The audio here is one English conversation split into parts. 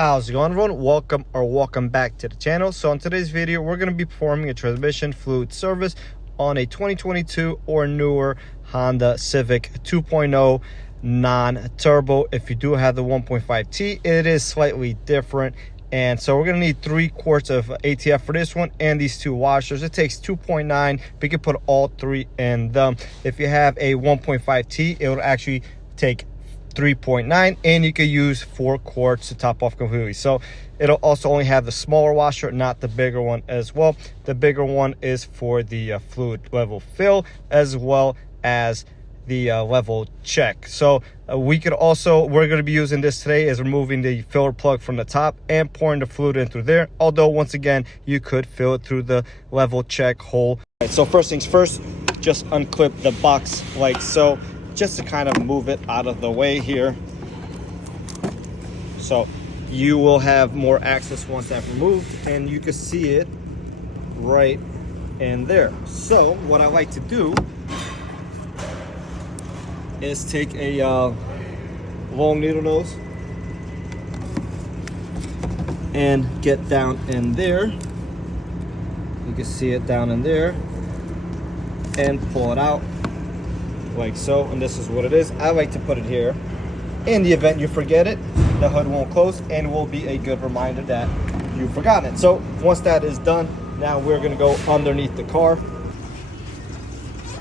How's it going, everyone? Welcome back to the channel. So in today's video, we're going to be performing a transmission fluid service on a 2022 or newer Honda Civic 2.0 non-turbo. If you do have the 1.5T, it is slightly different. And so we're going to need 3 quarts of ATF for this one and these 2 washers. It takes 2.9, but you can put all 3 in them. If you have a 1.5T, it will actually take 3.9, and you can use 4 quarts to top off completely. So it'll also only have the smaller washer, not the bigger one as well. The bigger one is for the fluid level fill as well as the level check. So we're going to be using this today is removing the filler plug from the top and pouring the fluid in through there, although once again you could fill it through the level check hole. All right, so first things first, just unclip the box like so, just to kind of move it out of the way here, so you will have more access once that's removed, and you can see it right in there. So what I like to do is take a long needle nose and get down in there. You can see it down in there, and pull it out like so, and this is what it is. I like to put it here. In the event you forget it, the hood won't close and will be a good reminder that you've forgotten it. So once that is done, now we're going to go underneath the car.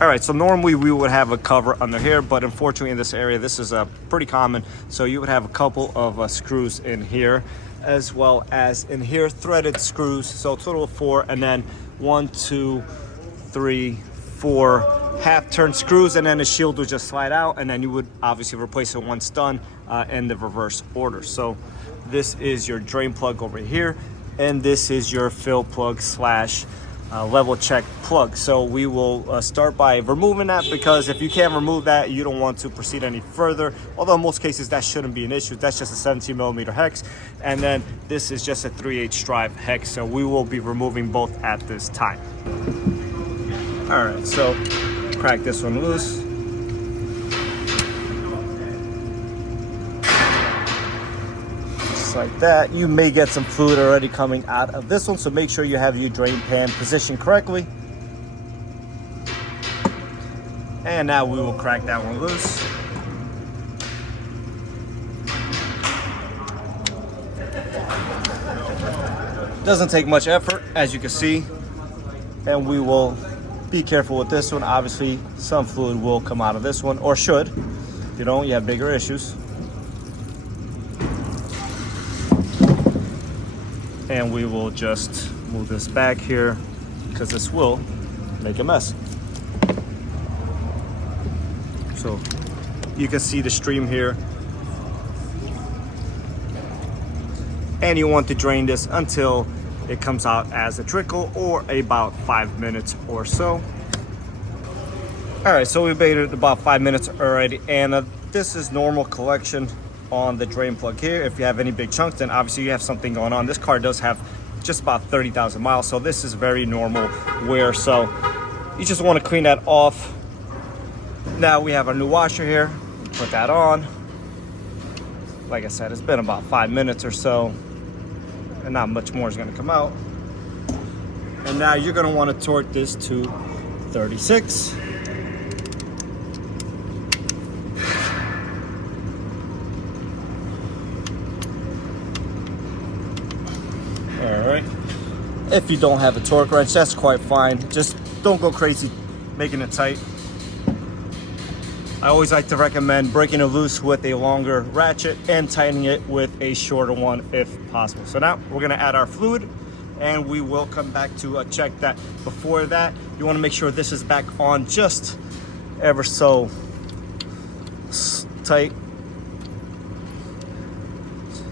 All right, so normally we would have a cover under here, but unfortunately in this area, this is pretty common. So you would have a couple of screws in here, as well as in here, threaded screws. So total of 4, and then 1, 2, 3, 4 half-turn screws, and then the shield will just slide out, and then you would obviously replace it once done in the reverse order. So this is your drain plug over here, and this is your fill plug slash level check plug. So we will start by removing that, because if you can't remove that, you don't want to proceed any further, although in most cases that shouldn't be an issue. That's just a 17mm hex, and then this is just a 3/8 drive hex, so we will be removing both at this time. All right, so crack this one loose. Just like that. You may get some fluid already coming out of this one, so make sure you have your drain pan positioned correctly. And now we will crack that one loose. Doesn't take much effort, as you can see, and we will be careful with this one. Obviously, some fluid will come out of this one, or should. If you don't, you have bigger issues. And we will just move this back here, because this will make a mess. So you can see the stream here. And you want to drain this until it comes out as a trickle, or about 5 minutes or so. All right, so we waited about 5 minutes already, and this is normal collection on the drain plug here. If you have any big chunks, then obviously you have something going on. This car does have just about 30,000 miles, so this is very normal wear. So you just want to clean that off. Now we have our new washer here. Put that on. Like I said, it's been about 5 minutes or so, and not much more is going to come out. And now you're going to want to torque this to 36. All right. If you don't have a torque wrench, that's quite fine. Just don't go crazy making it tight. I always like to recommend breaking it loose with a longer ratchet and tightening it with a shorter one if possible. So now we're gonna add our fluid, and we will come back to check that. Before that, you wanna make sure this is back on just ever so tight.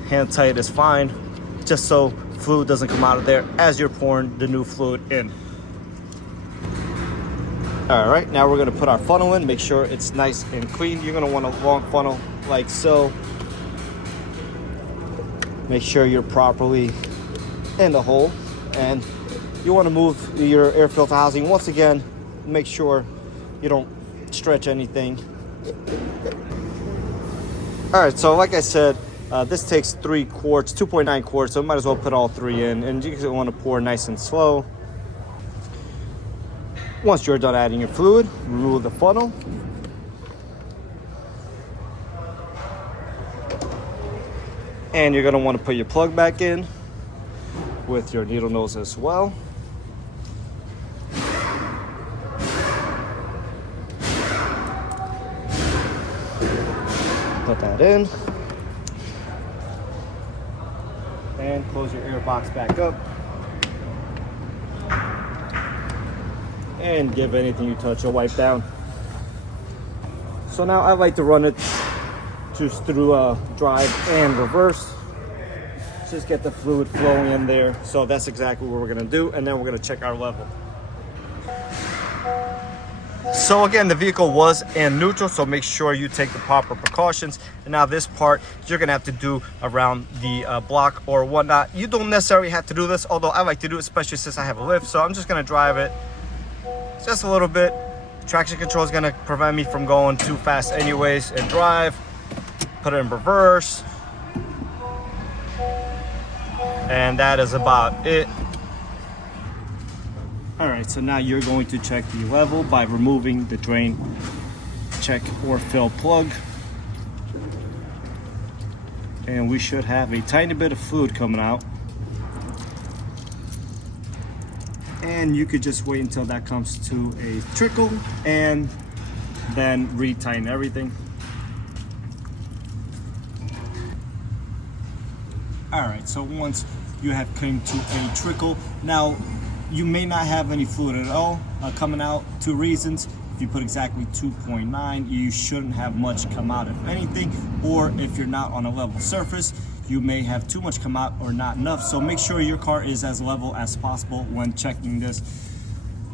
Hand tight is fine, just so fluid doesn't come out of there as you're pouring the new fluid in. All right, now we're gonna put our funnel in, make sure it's nice and clean. You're gonna want a long funnel like so. Make sure you're properly in the hole, and you wanna move your air filter housing. Once again, make sure you don't stretch anything. All right, so like I said, This takes 3 quarts, 2.9 quarts, so might as well put all 3 in, and you want to pour nice and slow. Once you're done adding your fluid, remove the funnel. And you're going to want to put your plug back in with your needle nose as well. Put that in. And close your air box back up. And give anything you touch a wipe down. So now I like to run it just through drive and reverse. Just get the fluid flowing in there. So that's exactly what we're gonna do, and then we're gonna check our level. So again, the vehicle was in neutral, so make sure you take the proper precautions. And now this part you're gonna have to do around the block or whatnot. You don't necessarily have to do this, although I like to do it, especially since I have a lift. So I'm just gonna drive it just a little bit. Traction control is gonna prevent me from going too fast anyways, and drive. Put it in reverse. And that is about it. All right, so now you're going to check the level by removing the drain check or fill plug. And we should have a tiny bit of fluid coming out. And you could just wait until that comes to a trickle and then re-tighten everything. All right, so once you have come to a trickle, now you may not have any fluid at all coming out. 2 reasons. If you put exactly 2.9, you shouldn't have much come out, if anything. Or if you're not on a level surface, you may have too much come out or not enough. So make sure your car is as level as possible when checking this.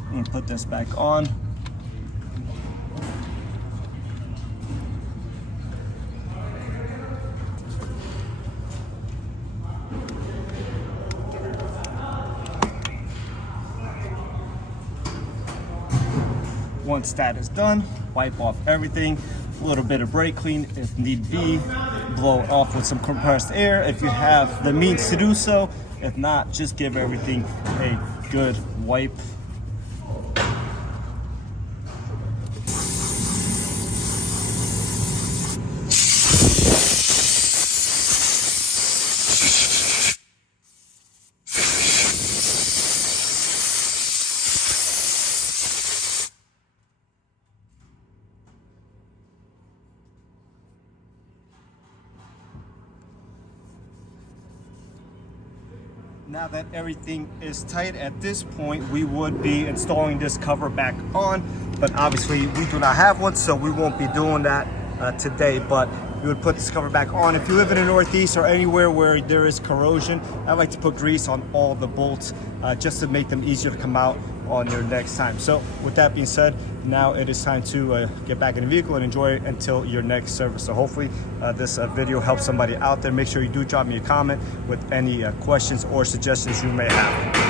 I'm gonna put this back on. Once that is done, wipe off everything, a little bit of brake clean if need be, blow it off with some compressed air if you have the means to do so. If not, just give everything a good wipe. Now that everything is tight, at this point we would be installing this cover back on, but obviously we do not have one, so we won't be doing that today. But you would put this cover back on. If you live in the Northeast or anywhere where there is corrosion, I like to put grease on all the bolts just to make them easier to come out on your next time. So with that being said, now it is time to get back in the vehicle and enjoy it until your next service. So hopefully this video helps somebody out there. Make sure you do drop me a comment with any questions or suggestions you may have.